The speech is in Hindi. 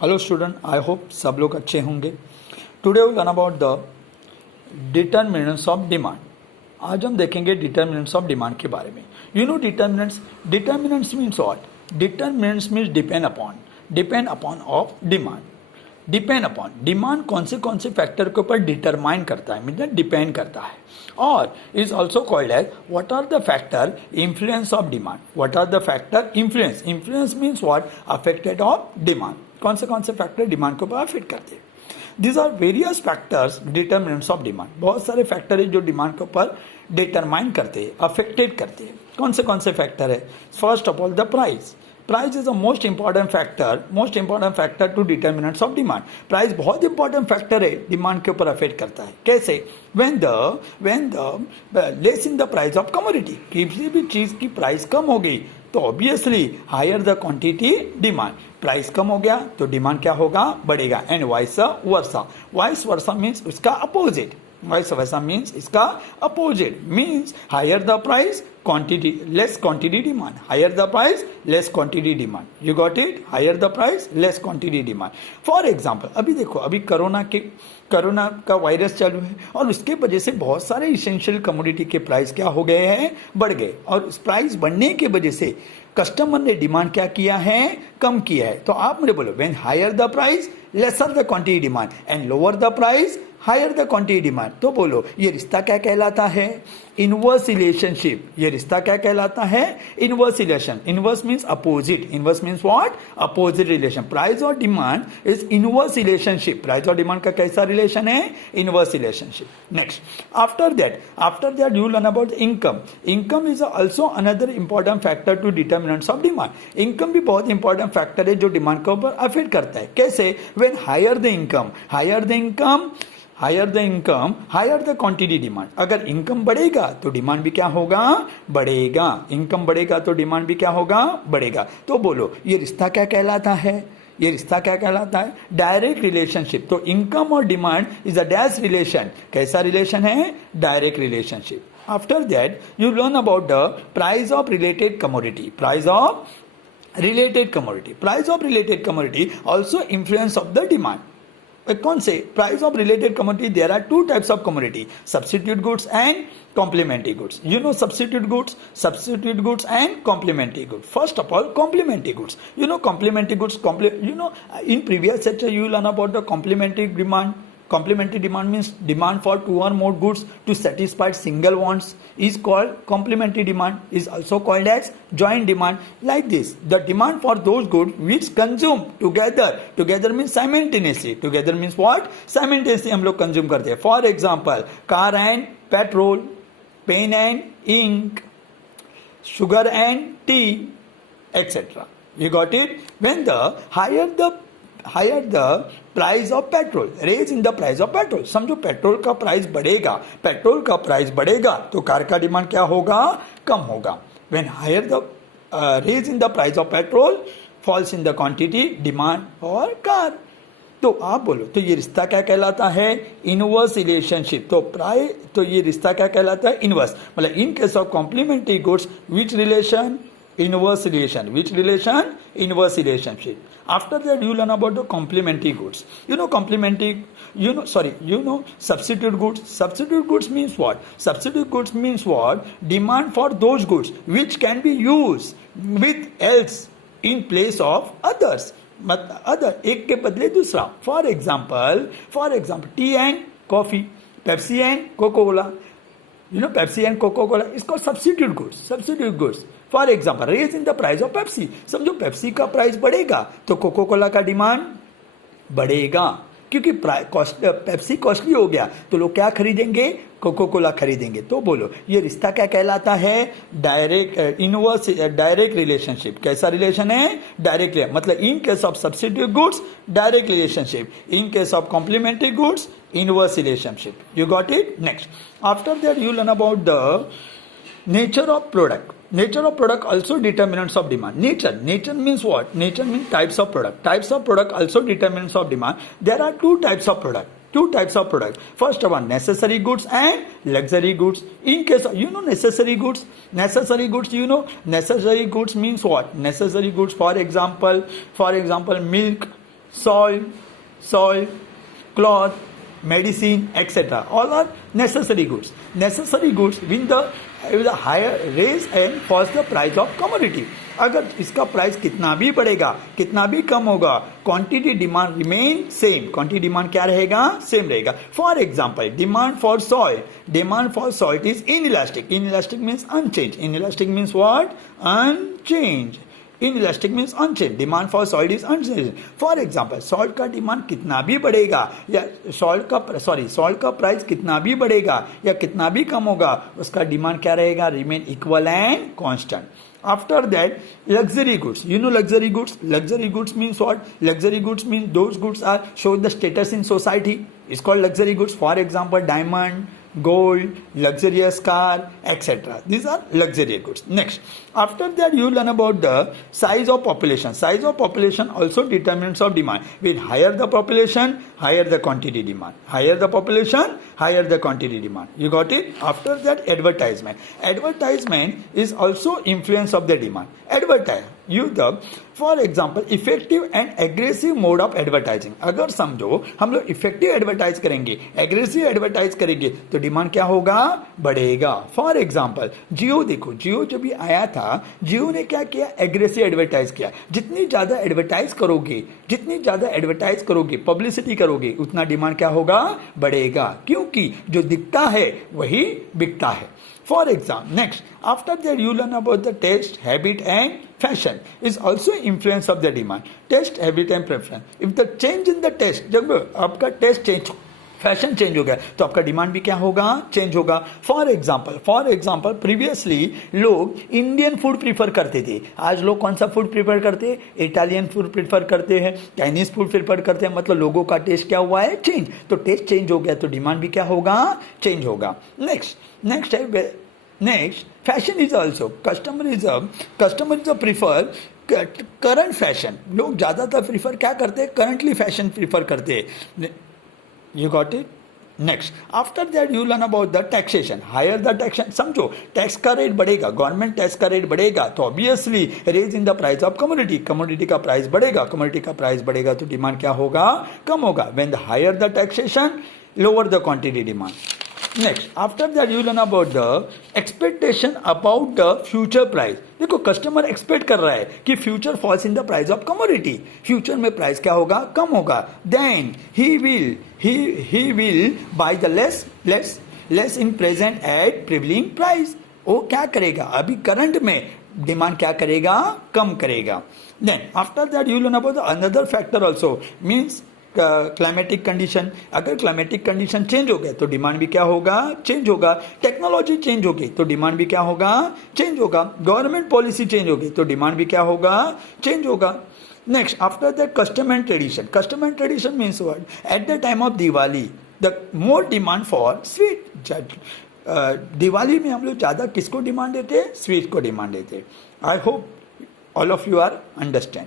हेलो स्टूडेंट, आई होप सब लोग अच्छे होंगे। Today we learn about the determinants of demand. आज हम देखेंगे डिटर्मिनेंट्स ऑफ डिमांड के बारे में। You know determinants means what? Determinants means depend upon of demand. Depend upon demand कौन से फैक्टर के ऊपर डिटरमाइन करता है, मीन डिपेंड करता है। और is also called as what are the factor influence of demand. What are the factor influence means what? Affected of demand. कौन से फैक्टर डिमांड के ऊपर अफेक्ट करते हैं? These are various factors determinants of demand. बहुत सारे फैक्टर है जो डिमांड के ऊपर डिटरमाइन करते हैं, अफेक्टेड करते हैं। कौन से फैक्टर है? First of all the price. Price is a most important factor to determinants of demand. Price बहुत इंपॉर्टेंट फैक्टर है, डिमांड के ऊपर अफेक्ट करता है। कैसे? when the less in the price of commodity. किसी भी चीज की प्राइस कम हो गई तो obviously higher the quantity demand. Price कम हो गया तो डिमांड क्या होगा? बढ़ेगा। एंड वाइस वर्सा मीन्स उसका अपोजिट। वाइस वर्सा मीन्स इसका opposite means higher the price quantity less quantity demand. Higher the price less quantity demand. You got it? Higher the price less quantity demand. For example अभी देखो, अभी कोरोना का वायरस चालू है और उसके वजह से बहुत सारे इसेंशियल कमोडिटी के प्राइस क्या हो गए हैं? बढ़ गए। और उस प्राइस बढ़ने की वजह से कस्टमर ने डिमांड क्या किया है? कम किया है। तो आप मुझे बोलो, when higher the price lesser the quantity demand and lower the price higher the quantity demand. तो बोलो ये रिश्ता क्या कहलाता है? Inverse relationship. ये रिश्ता क्या कहलाता है? Inverse relation. Inverse means opposite. Inverse means what? Opposite relation. Price और demand is inverse relationship. Price और डिमांड का कैसा रिलेशन है? Inverse relationship. Next, after that you learn about income. Income is also another important factor to determinants of demand. Income भी बहुत इंपॉर्टेंट फैक्टर है जो डिमांड के ऊपर अफेक्ट करता है। कैसे? When higher the income higher the quantity demand. अगर इनकम बढ़ेगा तो डिमांड भी क्या होगा? बढ़ेगा। इनकम बढ़ेगा तो डिमांड भी क्या होगा? बढ़ेगा। तो बोलो ये रिश्ता क्या कहलाता है? Direct relationship. तो इनकम और demand is a dash relation. कैसा रिलेशन है? Direct relationship. After that you learn about the price of related commodity. Price of related commodity also influence of the demand. कौन से? Price of related commodity. There are two types of commodity, substitute goods and complementary goods. You know substitute goods and complementary goods. First of all complementary goods. You know complementary goods, in previous section you learn about the complementary demand. Complementary demand means demand for two or more goods to satisfy single wants is called complementary demand. Is also called as joint demand. Like this, the demand for those goods which consume together means simultaneously. Together means what? Simultaneously हम लोग consume करते हैं. For example, car and petrol, pen and ink, sugar and tea, etc. You got it? When the higher the price of petrol, raise in the price of petrol. समझो पेट्रोल का प्राइस बढ़ेगा तो कार का डिमांड क्या होगा? कम होगा। When higher the raise in the price of petrol falls in the quantity demand for car. तो आप बोलो तो ये रिश्ता क्या कहलाता है? Inverse relationship. तो ये रिश्ता क्या कहलाता है? इनवर्स। मतलब in case of complementary goods which relation? Inverse relation. Which relation? Inverse relationship. After that you learn about the complementary goods. You know substitute goods. Substitute goods means what? Demand for those goods which can be used with else in place of others. एक के बदले दूसरा. For example tea and coffee, Pepsi and Coca-Cola. Pepsi and Coca-Cola is called substitute goods. For example, raise in the price of Pepsi. समझो पेप्सी का प्राइस बढ़ेगा तो कोको कोला का डिमांड बढ़ेगा, क्योंकि पेप्सी कॉस्टली हो गया तो लोग क्या खरीदेंगे? कोको कोला खरीदेंगे। तो बोलो ये रिश्ता क्या कहलाता है? Direct relationship. कैसा रिलेशन है? डायरेक्ट। मतलब in case of substitute goods direct relationship, in case of complementary goods inverse relationship. You got it? Next, after that you learn about the nature of product also determinants of demand. Nature means what? Nature means types of product also determinants of demand. There are two types of product. First one, necessary goods and luxury goods. In case of necessary goods means what? Necessary goods, for example milk, salt, cloth, medicine, etc. All are necessary goods. Necessary goods with the higher raise and falls the price of commodity. अगर इसका प्राइस कितना भी बढ़ेगा, कितना भी कम होगा, quantity demand remain same. Quantity demand क्या रहेगा? सेम रहेगा. For example, demand for salt is inelastic. Inelastic means unchange. Inelastic means what? Unchange. Inelastic means unchange. Demand for salt is unchange. For example, salt का डिमांड कितना भी बढ़ेगा या सॉल्ट का प्राइस कितना भी बढ़ेगा या कितना भी कम होगा, उसका डिमांड क्या रहेगा? Remain equal and constant. After that, luxury goods. You know luxury goods? Luxury goods means what? Luxury goods means those goods are show the status in society. It's called luxury goods. For example, diamond, gold, luxurious car, etc. These are luxury goods. Next, after that you learn about the size of population. Size of population also determinants of demand. With higher the population, higher the quantity demand. Higher the population, higher the quantity demand. You got it? After that, advertisement. Advertisement is also influence of the demand. For example, effective and aggressive mode of advertising. अगर समझो हम लोग इफेक्टिव एडवर्टाइज करेंगे, एग्रेसिव एडवर्टाइज करेंगे तो डिमांड क्या होगा? बढ़ेगा. फॉर एग्जाम्पल, जियो देखो, जियो जब भी आया था, जियो ने क्या किया? एग्रेसिव एडवर्टाइज किया. जितनी ज्यादा एडवर्टाइज करोगे, पब्लिसिटी करोगे, उतना डिमांड क्या होगा? बढ़ेगा. क्योंकि जो दिखता है वही बिकता है. For example, next, after that you learn about the taste, habit and fashion is also influence of the demand. Taste, habit and preference. If the change in the taste, जब आपका टेस्ट चेंज, फैशन चेंज हो गया तो आपका डिमांड भी क्या होगा? चेंज होगा. फॉर एग्जाम्पल, प्रीवियसली लोग इंडियन फूड प्रीफर करते थे. आज लोग कौन सा फूड प्रीफर करते हैं? इटालियन फूड प्रीफर करते हैं, चाइनीज फूड प्रीफर करते हैं. मतलब लोगों का टेस्ट क्या हुआ है? चेंज. तो टेस्ट चेंज हो गया तो डिमांड भी क्या होगा? चेंज होगा. Next, fashion is also. Customer is prefer current fashion. लोग ज्यादातर प्रीफर क्या करते हैं? करंटली फैशन प्रीफर करते हैं. You got it? Next, after that you learn about the taxation. Higher the taxation, समझो टैक्स का रेट बढ़ेगा, गवर्नमेंट टैक्स का रेट बढ़ेगा तो obviously raise in the price of commodity का प्राइस बढ़ेगा तो डिमांड क्या होगा? कम होगा. When the higher the taxation, lower the quantity demand. Next, after that you learn about the expectation about the future price. देखो, कस्टमर एक्सपेक्ट कर रहा है कि future falls in the price of commodity. Future में प्राइस क्या होगा? कम होगा. Then he will buy the less in present at prevailing price. वो क्या करेगा? अभी करंट में डिमांड क्या करेगा? कम करेगा. Then after that you learn about another factor also, means climatic condition. अगर क्लाइमेटिक कंडीशन चेंज हो गए तो डिमांड भी क्या होगा? चेंज होगा. टेक्नोलॉजी चेंज होगी तो डिमांड भी क्या होगा? चेंज होगा. गवर्नमेंट पॉलिसी चेंज होगी तो डिमांड भी क्या होगा? चेंज होगा. Next, after that custom and tradition means what? At the time of Diwali the more demand for sweet. Diwali में हम लोग ज्यादा किसको डिमांड देते हैं? स्वीट को डिमांड देते हैं. I hope all of you are understand.